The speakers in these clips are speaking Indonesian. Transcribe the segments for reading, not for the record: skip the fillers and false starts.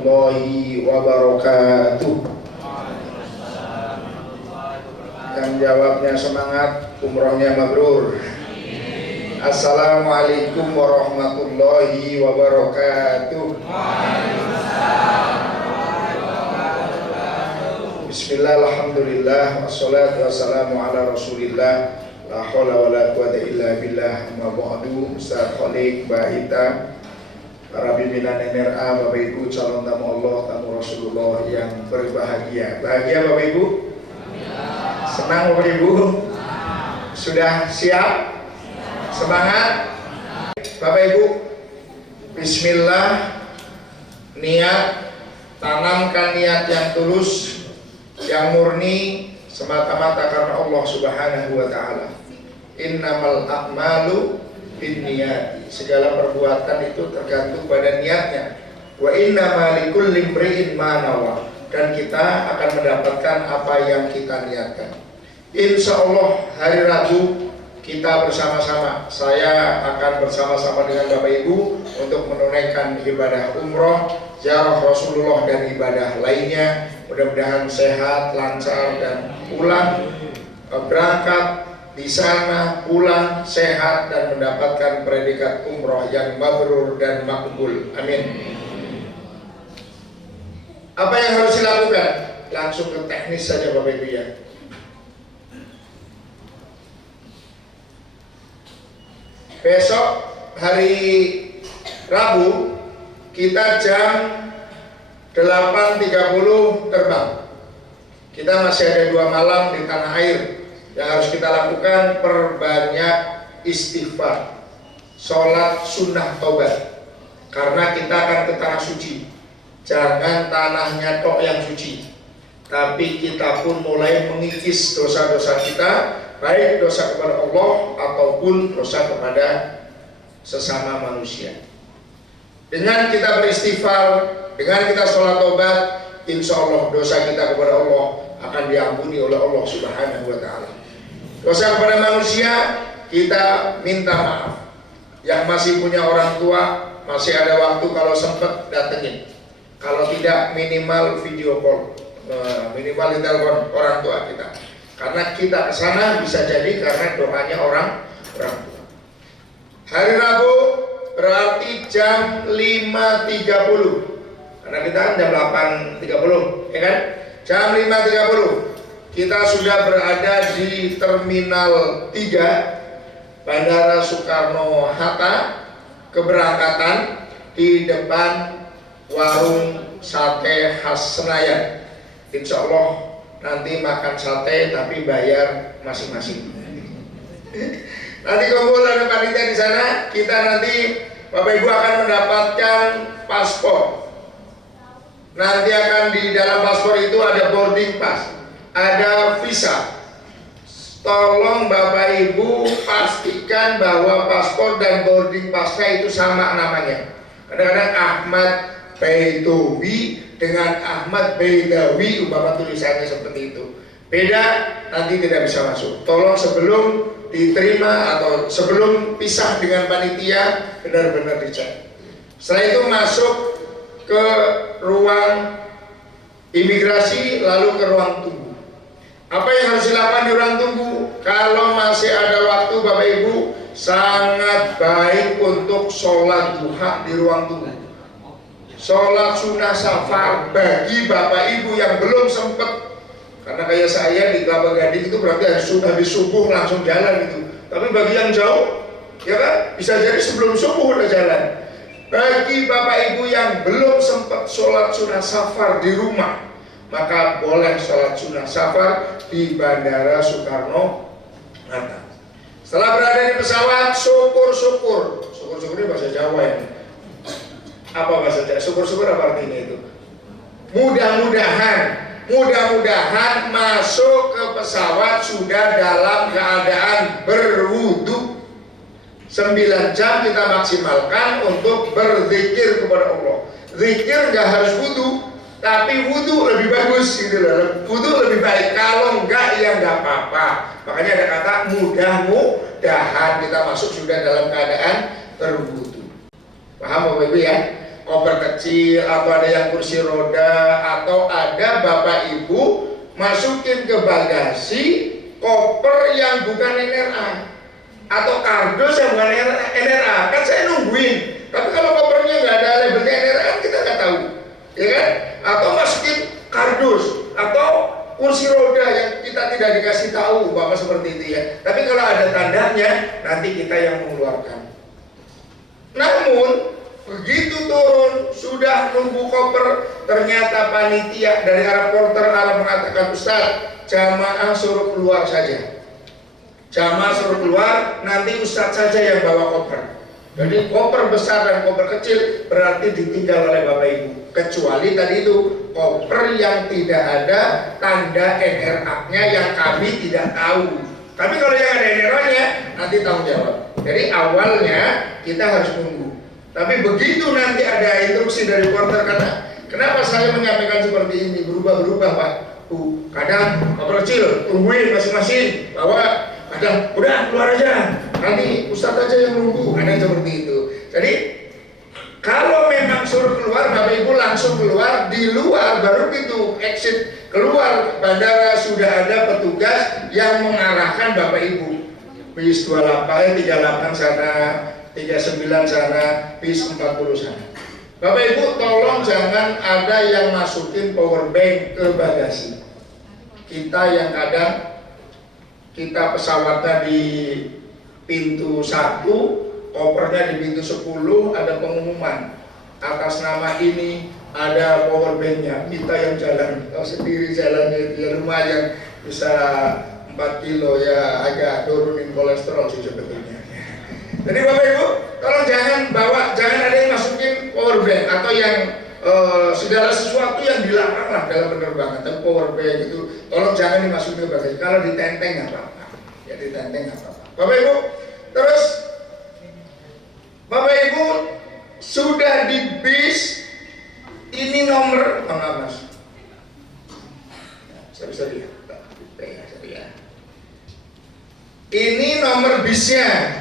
warahmatullahi wabarakatuh. Yang jawabnya semangat, umrohnya mabrur. Assalamualaikum warahmatullahi wabarakatuh. Bismillah, alhamdulillah, wassalatu wassalamu ala rasulillah. La haula wa la quwata illa billah. Ma ba'du. Ustaz Khalik, Mbak Ita, para pimpinan MRA, Bapak Ibu calon tamu Allah, tamu Rasulullah yang berbahagia. Bahagia Bapak Ibu? Senang Bapak Ibu? Sudah siap? Semangat? Bapak Ibu, bismillah, niat, tanamkan niat yang tulus, yang murni, semata-mata karena Allah Subhanahu wa ta'ala. Innamal a'malu binniyati. Segala perbuatan itu tergantung pada niatnya. Wa innama likulli imri'in ma nawa. Dan kita akan mendapatkan apa yang kita niatkan. Insya Allah hari Rabu kita bersama-sama. Saya akan bersama-sama dengan Bapak Ibu untuk menunaikan ibadah umroh, ziarah Rasulullah dan ibadah lainnya. Mudah-mudahan sehat, lancar dan pulang berangkat di sana, pulang sehat dan mendapatkan predikat umroh yang mabrur dan makbul. Amin. Apa yang harus dilakukan? Langsung ke teknis saja Bapak Ibu ya. Besok hari Rabu kita jam 8.30 terbang. Kita masih ada 2 malam di tanah air. Yang harus kita lakukan, perbanyak istighfar, sholat sunnah taubat. Karena kita akan ke tanah suci. Jangan tanahnya tok yang suci, tapi kita pun mulai mengikis dosa-dosa kita, baik dosa kepada Allah ataupun dosa kepada sesama manusia. Dengan kita beristighfar, dengan kita sholat taubat, insya Allah dosa kita kepada Allah akan diampuni oleh Allah Subhanahu wa ta'ala. Dosa kepada manusia kita minta maaf. Yang masih punya orang tua, masih ada waktu, kalau sempat datengin. Kalau tidak, minimal video call, minimal di telepon orang tua kita. Karena kita ke sana bisa jadi karena doanya orang tua. Hari Rabu berarti jam 5.30. Karena kita kan jam 8.30, ya kan? Jam 5.30 kita sudah berada di Terminal 3 Bandara Soekarno-Hatta, keberangkatan di depan warung sate khas Senayan. Insya Allah nanti makan sate tapi bayar masing-masing. Nanti kumpul ada panitia di sana. Kita nanti Bapak Ibu akan mendapatkan paspor. Nanti akan di dalam paspor itu ada boarding pass, ada visa. Tolong Bapak Ibu pastikan bahwa paspor dan boarding passnya itu sama namanya. Kadang-kadang Ahmad Baidowi dengan Ahmad Baidawi, umpama tulisannya seperti itu, beda, nanti tidak bisa masuk. Tolong sebelum diterima atau sebelum pisah dengan panitia benar-benar dicek. Setelah itu masuk ke ruang imigrasi, lalu ke ruang tunggu. Apa yang harus dilakukan di ruang tunggu? Kalau masih ada waktu Bapak Ibu, sangat baik untuk sholat duha di ruang tunggu. Sholat sunnah safar bagi Bapak Ibu yang belum sempat. Karena kayak saya di Kelapa Gading itu berarti habis subuh langsung jalan gitu. Tapi bagi yang jauh, ya kan, bisa jadi sebelum subuh udah jalan. Bagi Bapak Ibu yang belum sempat sholat sunnah safar di rumah, maka boleh sholat sunnah safar di Bandara Soekarno-Hatta. Setelah berada di pesawat, syukur-syukur. Syukur-syukur ini bahasa Jawa ya. Apa bahasa Jawa? Syukur-syukur apa artinya itu? Mudah-mudahan masuk ke pesawat sudah dalam keadaan berwudu. 9 jam kita maksimalkan untuk berzikir kepada Allah. Zikir nggak harus wudu, tapi wudu lebih bagus gitu loh. Wudu lebih baik. Kalau enggak ya nggak apa-apa. Makanya ada kata mudah-mudahan kita masuk sudah dalam keadaan berwudu. Paham Bapak Ibu ya? koper kecil, atau ada yang kursi roda, atau ada bapak ibu masukin ke bagasi koper yang bukan NRA atau kardus yang bukan NRA. Kan saya nungguin, tapi kalau kopernya nggak ada labelnya NRA kan kita nggak tahu, ya kan? Atau masukin kardus atau kursi roda yang kita tidak dikasih tahu bapak seperti itu ya. Tapi kalau ada tandanya nanti kita yang mengeluarkan. Namun begitu turun sudah nunggu koper, ternyata panitia dari arah porter arah mengatakan, Ustaz, jamaah suruh keluar saja. Jamaah suruh keluar, nanti Ustaz saja yang bawa koper. Jadi koper besar dan koper kecil berarti ditinggal oleh Bapak Ibu. Kecuali tadi itu koper yang tidak ada tanda NRA-nya yang kami tidak tahu. Tapi kalau yang ada NRA-nya nanti tanggung jawab. Jadi awalnya kita harus nunggu. Tapi begitu nanti ada instruksi dari porter, karena kenapa saya menyampaikan seperti ini, berubah-berubah Pak Bu. Kadang koper kecil tungguin masing-masing, bawa, kadang udah keluar aja, nanti Ustadz aja yang nunggu, ada seperti itu. Jadi kalau memang suruh keluar, Bapak Ibu langsung keluar, di luar baru gitu exit keluar bandara sudah ada petugas yang mengarahkan Bapak Ibu. Bis 38 sana, 39 sana, bis 40 sana. Bapak Ibu tolong jangan ada yang masukin power bank ke bagasi. Kita yang kadang kita pesawatnya di pintu 1, kopernya di pintu 10, ada pengumuman atas nama ini ada power banknya, kita yang jalan sendiri, jalannya dia lumayan bisa 4 kilo ya, agak turunin kolesterol sih sebetulnya. Jadi Bapak Ibu tolong jangan bawa, jangan ada yang masukin power bank atau yang segala sesuatu yang dilarang lah dalam penerbangan. Tapi power bank itu tolong jangan dimasukin ke bagasi. Kalau ditenteng nggak apa-apa, ya ditenteng nggak apa-apa. Bapak Ibu, terus Bapak Ibu sudah di bis, ini nomor mana Mas? Saya bisa lihat, ini nomor bisnya.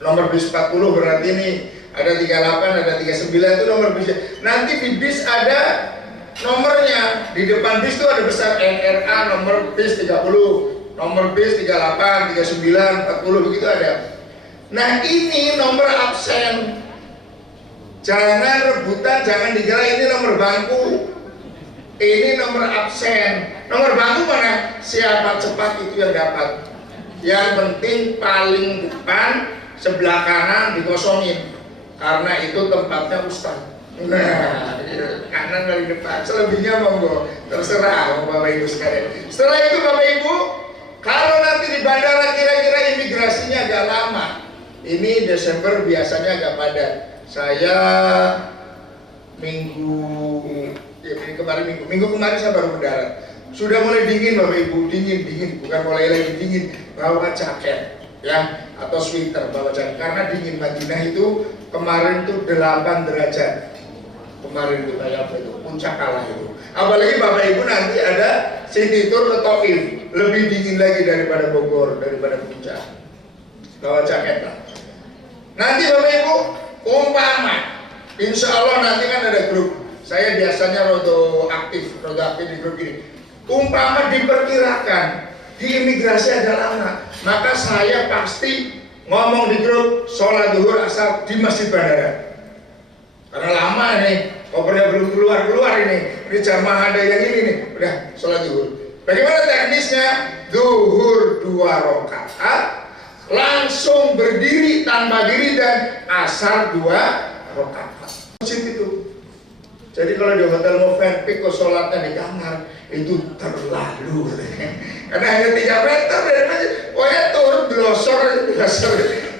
Nomor bis 40 berarti ini ada 38, ada 39 itu nomor bisnya. Nanti di bis ada nomornya, di depan bis itu ada besar NRA nomor bis 30, nomor bis 38, 39, 40 begitu ada. Nah ini nomor absen, jangan rebutan, jangan dikira ini nomor bangku, ini nomor absen. Nomor bangku mana? Siapa cepat itu yang dapat. Yang penting paling depan sebelah kanan dikosongin, karena itu tempatnya Ustaz. Nah, kanan dari depan, selebihnya monggo, terserah Bapak Ibu sekalian. Setelah itu Bapak Ibu, kalau nanti di bandara kira-kira imigrasinya agak lama, ini Desember biasanya agak padat. Saya minggu kemarin saya baru mendarat. Sudah mulai dingin Bapak Ibu, dingin, bukan mulai lagi dingin, bawa jaket ya, atau sweater bawa jaket, karena dingin. Madinah itu kemarin tuh 8 derajat kemarin tuh, kayak apa itu, puncak kalah itu. Apalagi Bapak Ibu nanti ada city tour ke Taif, lebih dingin lagi daripada Bogor, daripada puncak, bawa jaket lah. Nanti Bapak Ibu umpama insya Allah nanti kan ada grup, saya biasanya rodo aktif di grup ini. Umpama diperkirakan di imigrasi agak lama, maka saya pasti ngomong di grup sholat duhur asar di masjid bandara. Karena lama nih, kopernya belum keluar ini jamaah ada yang ini nih, udah sholat duhur. Bagaimana teknisnya? Duhur 2 rakaat, langsung berdiri tanpa diri, dan asar 2 rakaat. Masjid itu. Jadi kalau di hotel Movenpick kok sholatnya di kamar, itu terlalu. Karena hanya 3 meter dari masjid, pokoknya turun blosor,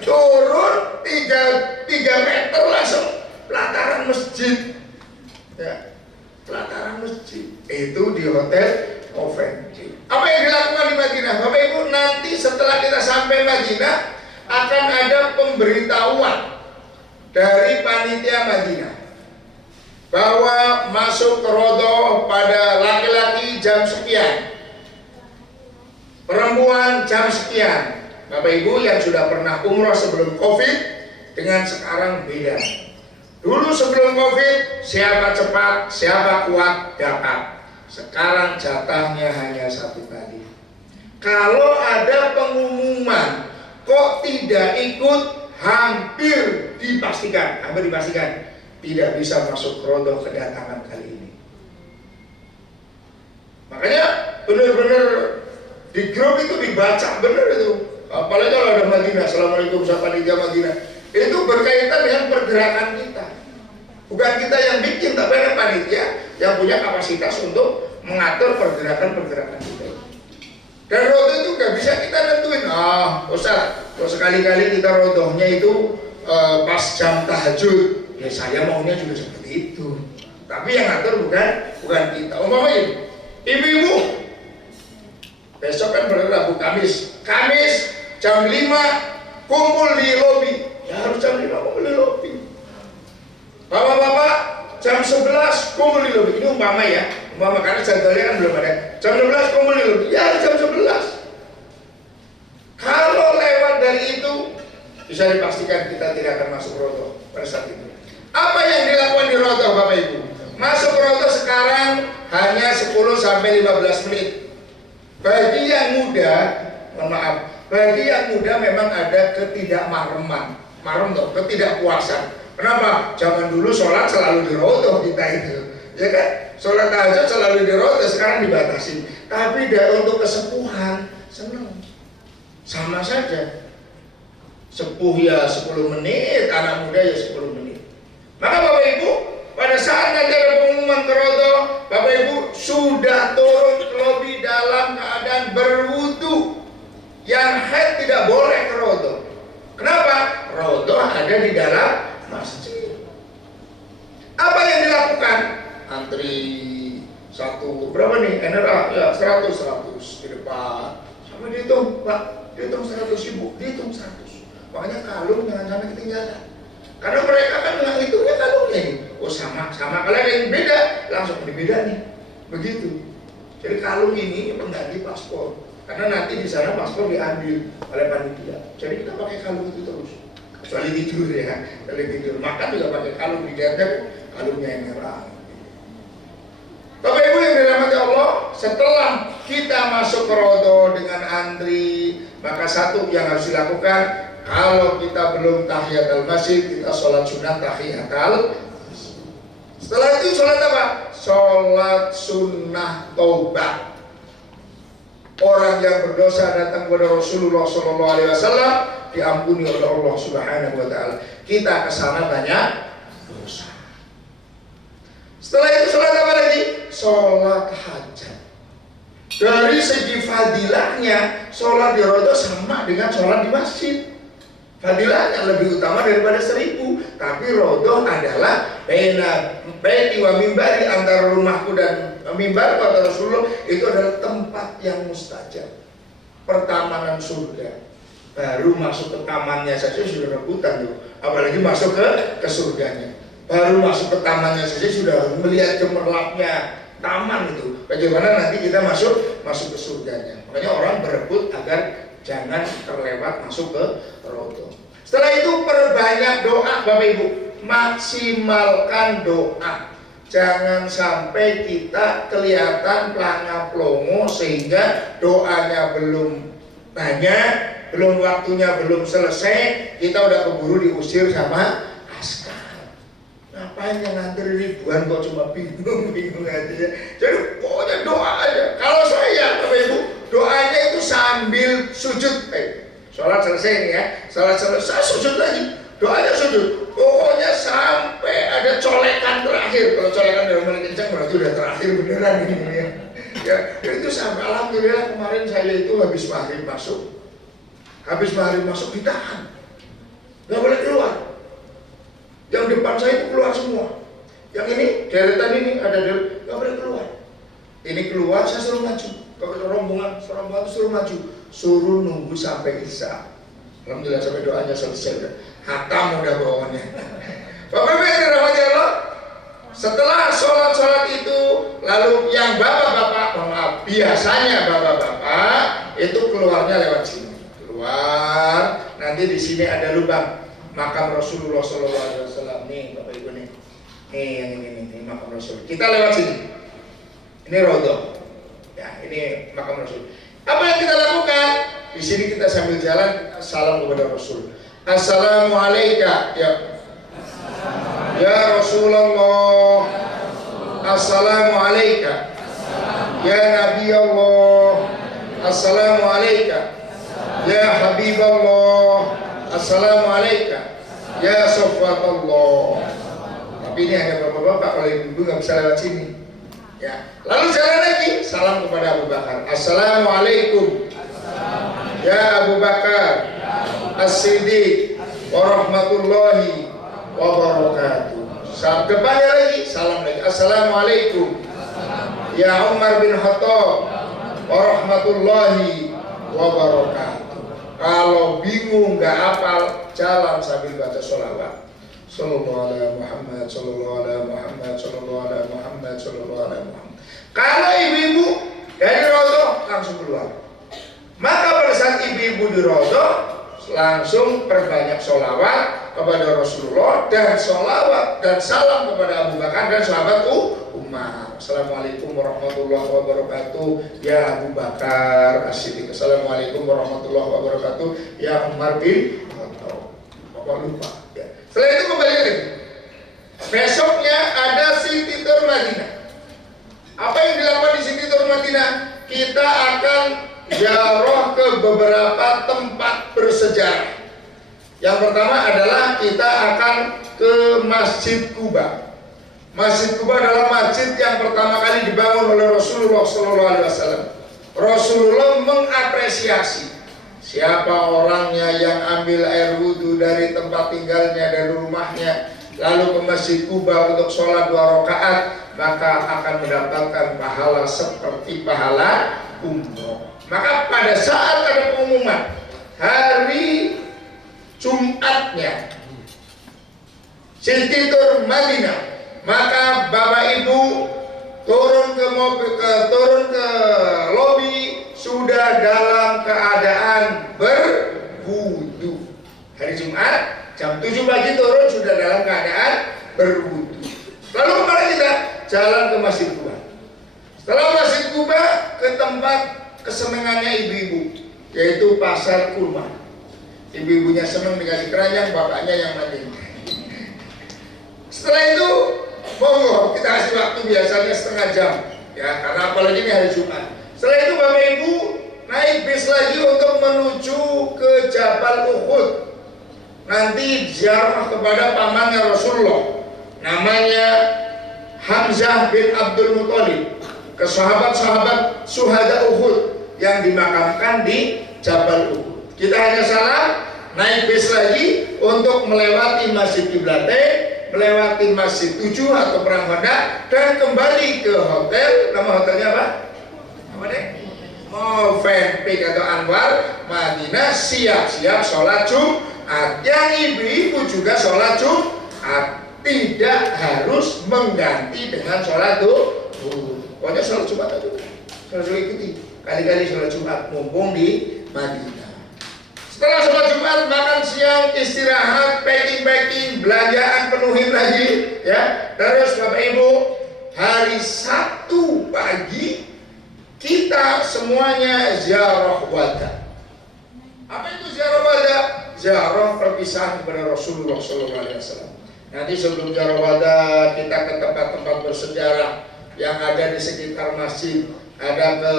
turun 3 meter langsung pelataran masjid. Ya, pelataran masjid. Itu di hotel Movenpick. Apa yang dilakukan di Madinah? Bapak Ibu, nanti setelah kita sampai Madinah akan ada pemberitahuan dari panitia Madinah bahwa masuk ke Rodoh pada laki-laki jam sekian, perempuan jam sekian. Bapak Ibu yang sudah pernah umroh sebelum Covid dengan sekarang beda. Dulu sebelum Covid, siapa cepat, siapa kuat dapat. Sekarang jatahnya hanya 1 kali. Kalau ada pengumuman kok tidak ikut, hampir dipastikan tidak bisa masuk rodoh kedatangan kali ini. Makanya benar-benar di grup itu dibaca benar itu. Apalagi kalau ada Madinah, Assalamualaikum panitia Madinah. Itu berkaitan dengan pergerakan kita. Bukan kita yang bikin, tapi ada panitia yang punya kapasitas untuk mengatur pergerakan kita. Dan rodoh itu gak bisa kita nentuin. Ustaz, kalau sekali-kali kita rodohnya itu pas jam tahajud, ya saya maunya juga seperti itu. Tapi yang ngatur bukan kita. Umpamanya ibu-ibu, besok kan Rabu Kamis jam 5 kumpul di lobi. Ya harus jam 5 kumpul di lobi. Bapak-bapak jam 11 kumpul di lobi. Ini umpama karena jadwalnya kan belum ada. Jam 11 kumpul di lobi. Ya jam 11. Kalau lewat dari itu, bisa dipastikan kita tidak akan masuk rodoh pada saat itu. Apa yang dilakukan di rodoh Bapak Ibu? Masuk rodoh sekarang hanya 10 sampai 15 menit. Bagi yang muda, bagi yang muda memang ada ketidakmahreman, ketidakpuasan. Kenapa? Zaman dulu sholat selalu di rodoh kita itu, ya kan? Sholat tahajud selalu di rodoh, sekarang dibatasi. Tapi untuk kesepuhan, senang. Sama saja. Sepuh ya 10 menit, anak muda ya 10 menit. Maka Bapak Ibu, pada saat nanti ada pengumuman ke rodoh, Bapak Ibu sudah turun ke lobi dalam keadaan berwudu. Yang haid tidak boleh ke rodoh. Kenapa? Rodoh ada di dalam masjid. Apa yang dilakukan? Antri satu berapa nih? NRA ya 100 di depan. Sama dihitung, Pak. Dihitung 100 ribu, dihitung 100. Makanya kalung jangan sampai ketinggalan. Karena mereka kan menghitungnya kalungnya ini. Oh sama. Kalau ada yang beda, langsung beda nih. Begitu. Jadi kalung ini pengganti paspor. Karena nanti di sana paspor diambil oleh panitia. Jadi kita pakai kalung itu terus. Kecuali tidur ya. Kalau tidur makan juga pakai kalung, dijaga kalungnya yang merah. Bapak Ibu yang dirahmati Allah, setelah kita masuk ke rodoh dengan antri, maka satu yang harus dilakukan, kalau kita belum tahiyatul masjid, kita sholat sunnah tahiyatul. Setelah itu sholat apa? Sholat sunnah taubat. Orang yang berdosa datang kepada Rasulullah SAW diampuni oleh Allah Subhanahu Wa Taala. Kita kesana banyak dosa. Setelah itu sholat apa lagi? Sholat hajat. Dari segi fadilahnya, sholat di rodoh sama dengan sholat di masjid. Fadilahnya lebih utama daripada 1000. Tapi rodoh adalah baiti wa mimbari, antara rumahku dan mimbar kata Rasulullah, itu adalah tempat yang mustajab, pertamanan surga. Baru masuk ke tamannya saja sudah rebutan tuh, apalagi masuk ke surganya. Baru masuk ke tamannya saja sudah melihat gemerlapnya taman itu. Bagaimana nanti kita masuk ke surganya. Makanya orang berebut agar jangan terlewat masuk ke rodoh. Setelah itu perbanyak doa Bapak Ibu, maksimalkan doa. Jangan sampai kita kelihatan pelanga-plongo sehingga doanya belum banyak, belum waktunya belum selesai, kita udah keburu diusir sama askar. Ngapain yang ngantri ribuan kok cuma bingung aja. Jadi pokoknya doa aja. Kalau saya Bapak Ibu, doanya itu sambil sujud. Sholat selesai nih ya, sholat selesai sujud lagi, doanya sujud. Pokoknya sampai ada colekan terakhir. Kalau colekan udah mulai kencang berarti udah terakhir beneran ini ya. Ya itu sampai alhamdulillah kemarin saya itu habis maghrib masuk ditahan, nggak boleh keluar. Yang depan saya itu keluar semua. Yang ini deretan ini ada nggak boleh keluar. Ini keluar saya suruh maju. Kalau rombongan itu suruh maju, suruh nunggu sampai isya. Alhamdulillah sampai doanya selesai. Hatam udah bawaannya. Bapak Ibu yang dirahmati Allah, setelah sholat itu, lalu yang bapak-bapak, biasanya bapak-bapak itu keluarnya lewat sini. Keluar, nanti di sini ada lubang makam Rasulullah SAW nih Bapak Ibu nih. Yang ini makam Rasul. Kita lewat sini. Ini Raudhah. Ya, ini makam Rasul. Apa yang kita lakukan? Di sini kita sambil jalan salam kepada Rasul. Assalamualaikum ya Rasulullah. Assalamualaikum ya Nabi Allah. Assalamualaikum ya Habiballah. Assalamualaikum ya Sofwatullah. Tapi ini hanya bapak-bapak, kalau ibu nggak bisa lewat sini. Ya. Lalu jalan lagi, salam kepada Abu Bakar. Assalamualaikum ya Abu Bakar As-Siddiq warahmatullahi wabarakatuh. Saat depannya lagi, salam lagi. Assalamualaikum ya Umar bin Khattab warahmatullahi wabarakatuh. Kalau bingung nggak hafal, jalan sambil baca sholawat. Sallallahu alaihi Muhammad, sallallahu alaihi Muhammad, sallallahu alaihi Muhammad, sallallahu alaihi Muhammad. Kalau ibu-ibu dari Raudhah langsung keluar. Maka pada saat ibu-ibu di Raudhah langsung perbanyak sholawat kepada Rasulullah dan sholawat dan salam kepada Abu Bakar dan sahabat Umar. Assalamualaikum warahmatullahi wabarakatuh ya Abu Bakar As-Siddiq. Assalamualaikum warahmatullahi wabarakatuh ya Umar bin Khattab. Bapak lupa. Setelah itu kembali lagi. Besoknya ada Siti Tur Madinah. Apa yang dilakukan di Siti Tur Madinah? Kita akan ziarah ke beberapa tempat bersejarah. Yang pertama adalah kita akan ke Masjid Quba. Masjid Quba adalah masjid yang pertama kali dibangun oleh Rasulullah SAW. Rasulullah mengapresiasi siapa orangnya yang ambil air wudhu dari tempat tinggalnya, dari rumahnya, lalu ke Masjid Quba untuk sholat 2 rakaat, maka akan mendapatkan pahala seperti pahala umroh. Maka pada saat ada pengumuman hari Jumatnya Siti Tur Madinah, maka Bapak Ibu turun ke lobi sudah dalam keadaan berwudu. Hari Jumat jam 7 pagi turun sudah dalam keadaan berwudu. Lalu kemana kita? Jalan ke Masjid Quba. Setelah Masjid Quba ke tempat kesenangannya ibu-ibu, yaitu pasar kurma. Ibu-ibunya senang dikasih keranjang, bapaknya yang mandi. Setelah itu monggo kita kasih waktu biasanya setengah jam, ya, karena apalagi ini hari Jumat. Setelah itu Bapak Ibu naik bis lagi untuk menuju ke Jabal Uhud. Nanti ziarah kepada pamannya Rasulullah, namanya Hamzah bin Abdul Muthalib, ke sahabat-sahabat Syuhada Uhud yang dimakamkan di Jabal Uhud. Kita hanya salah naik bis lagi untuk melewati Masjid Qiblatain, melewati Masjid 7 atau Perang Khandaq, dan kembali ke hotel. Nama hotelnya apa? Apa deh? Movenpick atau Anwar Madinah, siap-siap sholat Jumat. Yang ibu-ibu juga sholat Jumat, tidak harus mengganti dengan sholat pokoknya sholat Jumat aja. Sholat ikuti kali-kali sholat Jumat mumpung di Madinah. Setelah sholat Jumat, makan siang, istirahat, packing, belanjaan penuhin lagi, ya. Terus Bapak Ibu, hari Sabtu pagi kita semuanya ziarah wada. Apa itu ziarah wada? Ziarah perpisahan kepada Rasulullah SAW. Nanti sebelum ziarah wada kita ke tempat-tempat bersejarah yang ada di sekitar masjid. Ada ke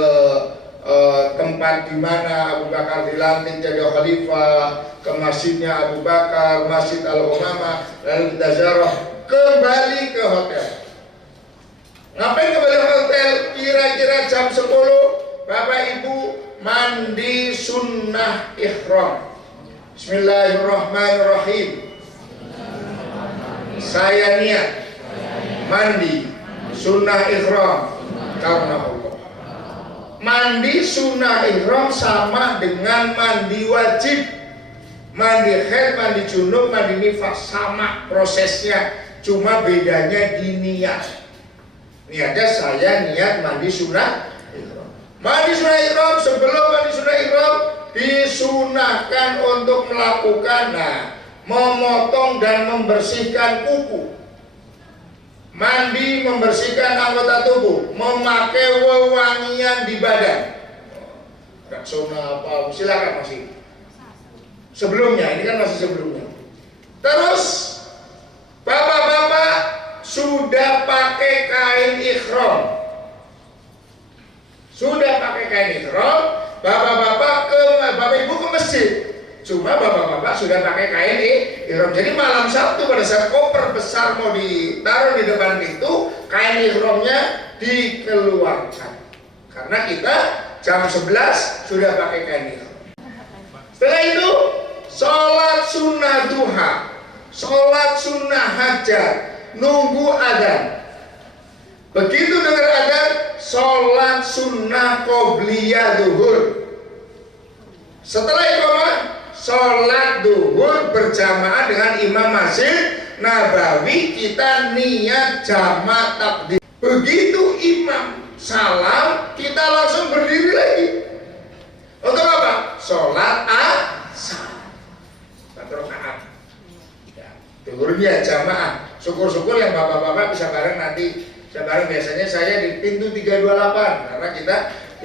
tempat di mana Abu Bakar dilantik jadi khalifah, ke masjidnya Abu Bakar, Masjid Al-Umamah, lalu kita ziarah, kembali ke hotel. Ngapain kembali ke hotel? Kira-kira jam 10 Bapak Ibu mandi sunnah ihram. Bismillahirrahmanirrahim. Saya niat mandi sunnah ihram karena Allah. Mandi sunnah ihram sama dengan mandi wajib. Mandi haid, mandi junub, mandi nifas, sama prosesnya, cuma bedanya di niat. Niatnya saya niat mandi sunnah ihram. Mandi sunnah ihram, sebelum mandi sunnah ihram disunahkan untuk melakukan memotong dan membersihkan kuku. mandi, membersihkan anggota tubuh, memakai wewangian di badan. Rexona apa, silakan masih. Sebelumnya, ini kan masih sebelumnya. Terus, bapak-bapak sudah pakai kain ihram. Sudah pakai kain ihram, bapak ibu ke masjid. Cuma bapak-bapak sudah pakai kain ihram. Jadi malam Sabtu pada saat koper besar mau ditaruh di depan itu, kain ihramnya dikeluarkan. Karena kita jam 11 sudah pakai kain ihram. Setelah itu sholat sunnah duha, sholat sunnah hajat, nunggu adzan. Begitu dengar adzan, sholat sunnah qobliyah duhur. Setelah iqamah, sholat duhur berjamaah dengan imam masjid Nabawi, kita niat jamak takdim. Begitu imam salam, kita langsung berdiri lagi. Untuk apa? Sholat asar. 4 rakaat. Ya, duhurnya jamaah. Syukur-syukur yang bapak-bapak bisa bareng nanti. Bisa bareng, biasanya saya di pintu 328 karena kita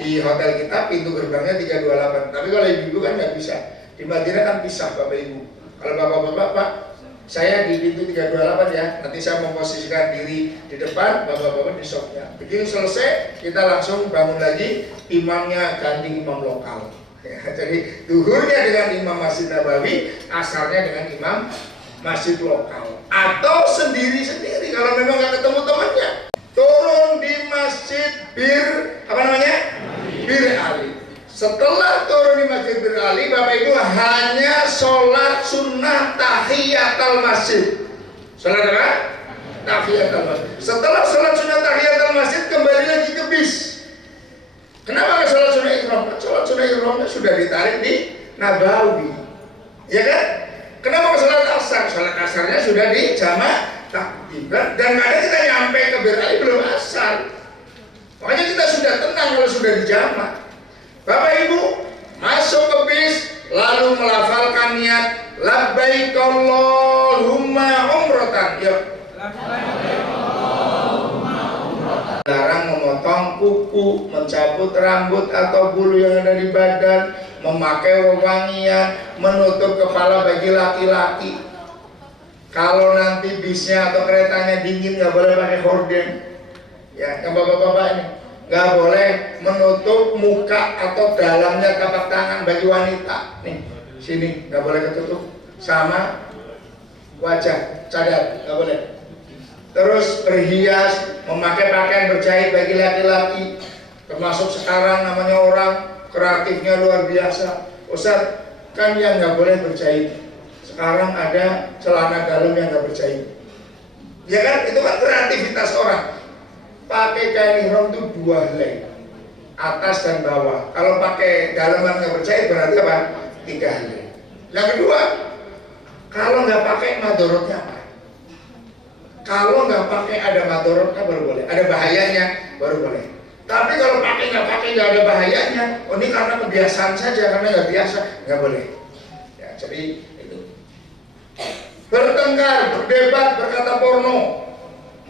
di hotel kita pintu gerbangnya 328. Tapi kalau ibu kan nggak bisa. Di Madinah kan pisah bapak ibu. Kalau bapak-bapak, Pak, saya di pintu 328 ya. Nanti saya memposisikan diri di depan, bapak-bapak di shopnya. Begitu selesai, kita langsung bangun lagi. Imamnya ganti imam lokal. Ya, jadi duhurnya dengan imam Masjid Nabawi, asarnya dengan imam masjid lokal. Atau sendiri-sendiri kalau memang nggak ketemu temannya. Turun di masjid Bir Ali. Setelah turun di masjid Bir Ali, bapak ibu hanya sholat sunnah tahiyatul masjid. Sholat apa? Tahiyatul masjid. Setelah sholat sunnah tahiyatul masjid, kembali lagi ke bis. Kenapa nggak sholat sunnah ihram? Sholat sunnah ihramnya sudah ditarik di Nabawi, ya kan? Kenapa nggak sholat asar? Sholat asarnya sudah di jamak takdim, dan kadang kita nyampe ke Bir Ali belum asar. Makanya kita sudah tenang kalau sudah di jamak. Bapak ibu masuk ke bis, lalu melafalkan niat labbaik Allahumma umratan. Ya. Larang memotong kuku, mencabut rambut atau bulu yang ada di badan, memakai wewangian, menutup kepala bagi laki-laki. Kalau nanti bisnya atau keretanya dingin nggak boleh pakai horden. Ya, yang bapak-bapak ini nggak boleh menutup muka atau dalamnya telapak tangan bagi wanita. Nih, sini nggak boleh ketutup, sama wajah cadar nggak boleh. Terus berhias, memakai pakaian berjahit bagi laki-laki. Termasuk sekarang namanya orang kreatifnya luar biasa. Ustaz, kan yang nggak boleh berjahit. Sekarang ada celana dalam yang nggak berjahit. Ya kan, itu kan kreativitas orang. Pakai kain ihram itu 2 helai, atas dan bawah. Kalau pakai dalaman nggak berjahit berarti apa? 3 helai. Yang kedua, kalau nggak pakai madorotnya apa? Kalau nggak pakai ada madorotnya baru boleh, ada bahayanya baru boleh. Tapi kalau nggak pakai nggak ada bahayanya, oh ini karena kebiasaan saja, karena nggak biasa, nggak boleh. Ya, jadi itu. Bertengkar, berdebat, berkata porno,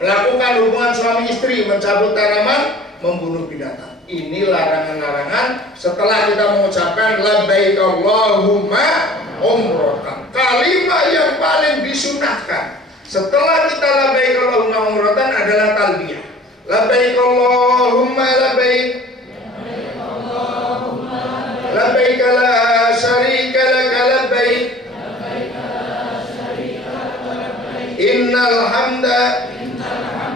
melakukan hubungan suami istri, mencabut tanaman, membunuh binatang. Ini larangan-larangan setelah kita mengucapkan labbaik Allahumma umratan. Kalimat yang paling disunahkan setelah kita labbaik Allahumma umratan adalah talbiyah. Labbaik Allahumma labbaik, labbaik la syarika laka labbaik, innal hamda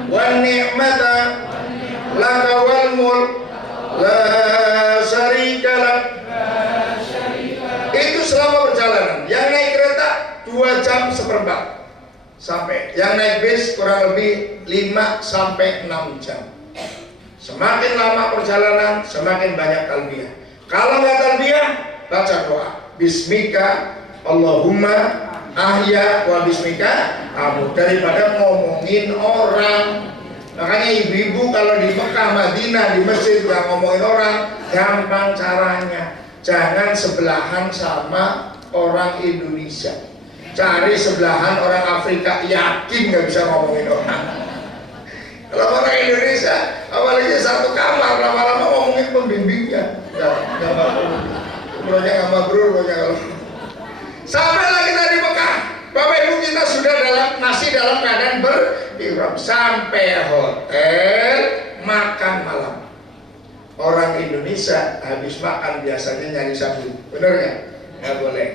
wan ni'mata laka wal mulk la syarika lak. Itu selama perjalanan. Yang naik kereta 2 jam seperempat sampai, yang naik bis kurang lebih 5 sampai 6 jam. Semakin lama perjalanan, semakin banyak talbiyah. Kalau nggak talbiyah, baca doa. Bismika Allahumma ahya wa bismika amut, daripada ngomongin orang. Makanya ibu-ibu kalau di Mekah, Madinah, di masjid nggak ngomongin orang, gampang caranya. Jangan sebelahan sama orang Indonesia. Cari sebelahan orang Afrika, yakin nggak bisa ngomongin orang. Kalau orang Indonesia, apalagi satu kamar, lama-lama ngomongin pembimbingnya. Nggak mampu. Umrohnya nggak mabrur, umrohnya kalau. Sampailah kita di Mekah. Bapak Ibu, kita sudah masih dalam keadaan berihram. Sampai hotel, makan malam. Orang Indonesia habis makan biasanya nyari sabu, bener nggak? Nggak boleh.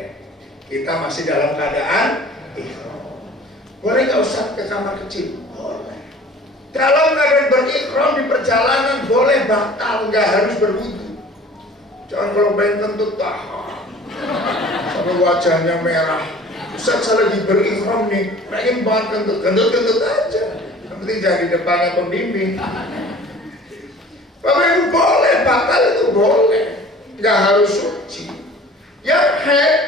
Kita masih dalam keadaan ihram. Boleh nggak usah ke kamar kecil? Boleh. Dalam keadaan berihram di perjalanan boleh batal, nggak harus berwudu. Jangan kalau pengen kentut tahan, sampai wajahnya merah. Ustaz, saya lagi berihram nih, pengen banget kentut aja. Yang penting jangan di depannya pembimbing. Bapak Ibu, boleh batal, itu boleh, nggak harus suci. Yang haid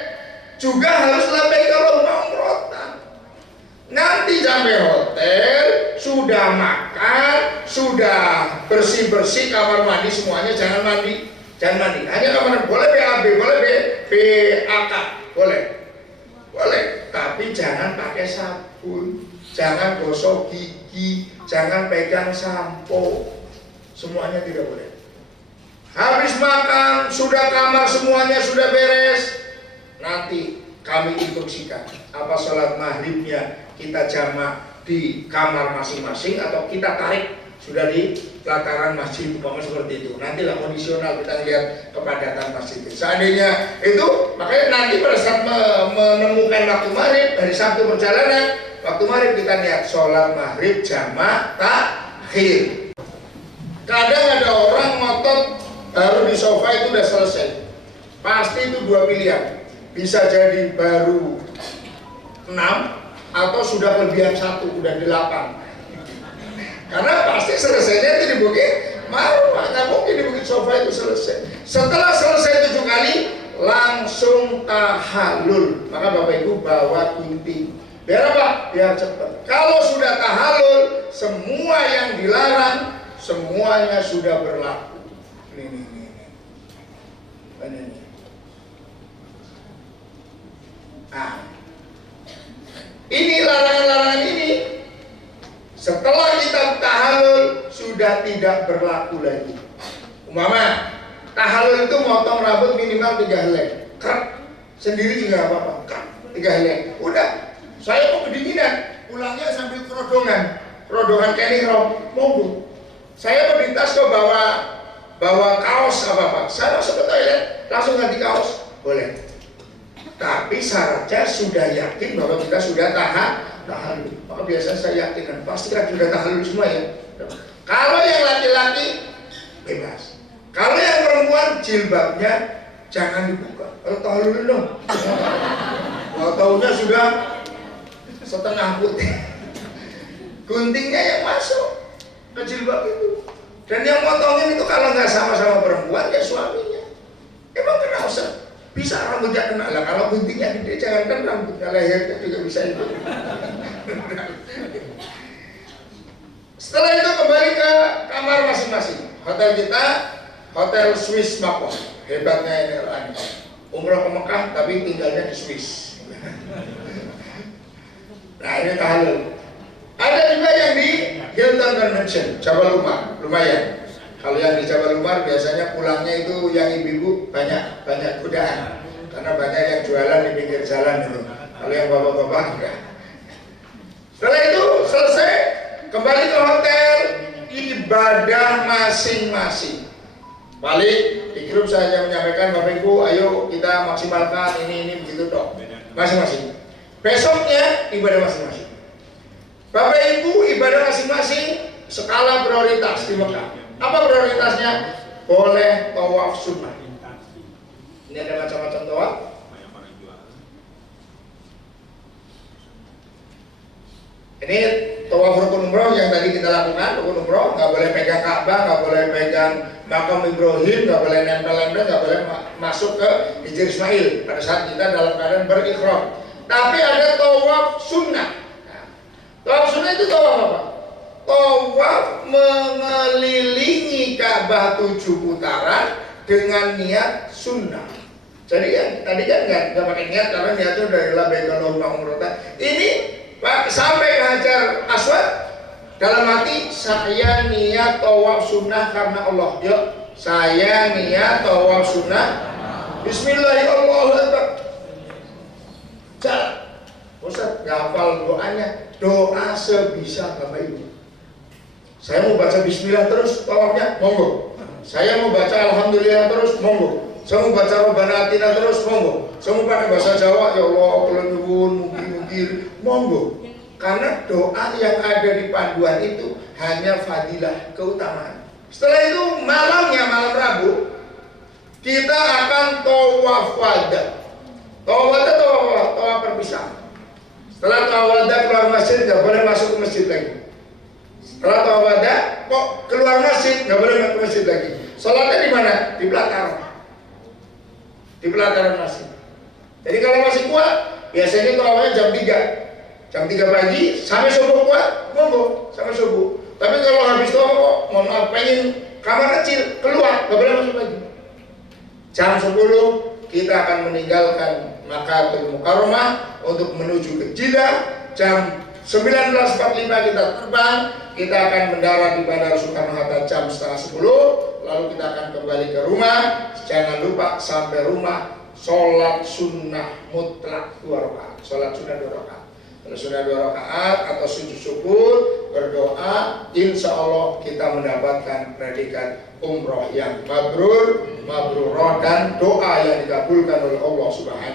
juga harus labbaik Allahumma umratan. Nanti sampai hotel, sudah makan, sudah bersih-bersih kamar mandi semuanya, jangan mandi. Hanya kamar boleh BAB, boleh BAK, boleh. Tapi jangan pakai sabun, jangan gosok gigi, jangan pegang sampo. Semuanya tidak boleh. Habis makan, sudah kamar semuanya sudah beres. Nanti kami instruksikan apa sholat maghribnya kita jamak di kamar masing-masing atau kita tarik sudah di pelataran masjid, umpama seperti itu. Nantilah kondisional kita lihat kepadatan masjid. Seandainya itu, makanya nanti pada saat menemukan waktu maghrib dari Sabtu perjalanan, waktu maghrib kita lihat sholat maghrib jamak takhir. Kadang ada orang ngotot baru di sofa itu udah selesai. Pasti itu dua pilihan. Bisa jadi baru 6 atau sudah kelebihan 1, udah 8. Karena pasti selesainya itu di bukit Marwah, nggak mungkin di bukit sofa itu selesai. Setelah selesai 7 kali, langsung tahallul. Maka Bapak Ibu bawa gunting. Biar apa? Biar cepat. Kalau sudah tahallul, semua yang dilarang semuanya sudah berlaku. Ini. Nah, ini larangan-larangan ini setelah kita tahallul sudah tidak berlaku lagi. Umpama tahallul itu motong rambut minimal 3 helai, sendiri juga apa-apa, 3 helai. Udah, saya kok kedinginan, pulangnya sambil kerodongan kayak ihram, monggo. Saya melintas kok bawa kaos apa-apa. Saya masuk ke toilet, langsung ganti kaos, boleh. Tapi syaratnya sudah yakin bahwa kita sudah tahallul. Maka biasanya saya yakin, pasti kan sudah tahallul semua ya. Kalau yang laki-laki bebas. Kalau yang perempuan jilbabnya jangan dibuka. Kalau tahallul dong. Kalau tahunya sudah setengah putih. Guntingnya yang masuk ke jilbab itu. Dan yang motongin itu kalau nggak sama-sama perempuan ya suaminya. Emang kena usah. Bisa rambutnya kena lah. Kalau guntingnya gede jangankan rambutnya, lehernya juga bisa itu. Setelah itu kembali ke kamar masing-masing. Hotel kita Hotel Swiss Makmur. Hebatnya ini orang umroh ke Mekah tapi tinggalnya di Swiss. Nah ini tahallul. Ada juga yang di Hilton Convention, Jabal Umar, lumayan. Kalau yang di Jabal Umar biasanya pulangnya itu yang ibu-ibu banyak godaan, karena banyak yang jualan di pinggir jalan itu. Kalau yang bapak-bapak enggak. Setelah itu selesai, kembali ke hotel, ibadah masing-masing. Balik di grup saya hanya menyampaikan Bapak Ibu, ayo kita maksimalkan ini begitu dong, masing-masing. Besoknya ibadah masing-masing. Bapak Ibu ibadah masing-masing skala prioritas di Mekah. Apa prioritasnya? Boleh tawaf sunnah. Ini ada macam-macam tawaf. Ini tawaf rukun umroh yang tadi kita lakukan. Rukun umroh nggak boleh pegang Ka'bah, nggak boleh pegang makam Ibrahim, nggak boleh nempel-nempel, nggak boleh masuk ke Hijr Ismail pada saat kita dalam keadaan berikhram. Tapi ada tawaf sunnah. Tawaf sunnah itu tawaf apa? Tawaf mengelilingi Ka'bah 7 putaran dengan niat sunnah. Jadi yang tadi kan nggak pakai niat karena niatnya dari labbaik Allahumma umratan. Ini Pak sampai ke Hajar Aswad Dalam hati saya niat tawaf sunnah karena Allah. Yuk, saya niat tawaf sunnah. Bismillahirrahmanirrahim. Jalan. Ustaz, hafal doanya. Doa sebisa Bapak Ibu. Saya mau baca bismillah terus tawafnya, monggo. Saya mau baca alhamdulillah terus, monggo. Saya mau baca Rabbana Atina terus, monggo. Saya mau pakai bahasa Jawa, ya Allah, kula nyuwun, mugi-mugi, monggo. Karena doa yang ada di panduan itu hanya fadilah, keutamaan. Setelah itu malamnya, malam Rabu, kita akan tawaf wada. Tawaf wada, tawaf perpisahan. Setelah tawaf wada keluar masjid, nggak boleh masuk ke masjid lagi. Setelah tawaf wada, kok keluar masjid, nggak boleh masuk ke masjid lagi. Sholatnya di mana? Di pelataran. Di pelataran masjid. Jadi kalau masih kuat, biasanya tawafnya jam 3. Jam 3 pagi sampai subuh kuat, monggo sampai subuh. Tapi kalau habis tawaf kok, mohon maaf, pengen kamar kecil, keluar, nggak boleh masuk lagi. Jam 10 kita akan meninggalkan Makkahul Mukarramah untuk menuju ke Jeddah. Jam 19.45 kita terbang, kita akan mendarat di Bandara Soekarno-Hatta jam setengah 10. Lalu kita akan kembali ke rumah. Jangan lupa sampai rumah sholat sunnah mutlak 2 rakaat. Sholat sunnah 2 rakaat. Kalau sunnah 2 rakaat atau sujud syukur, berdoa, insya Allah kita mendapatkan predikat umroh yang mabrur, mabrurah, dan doa yang dikabulkan oleh Allah Subhanahu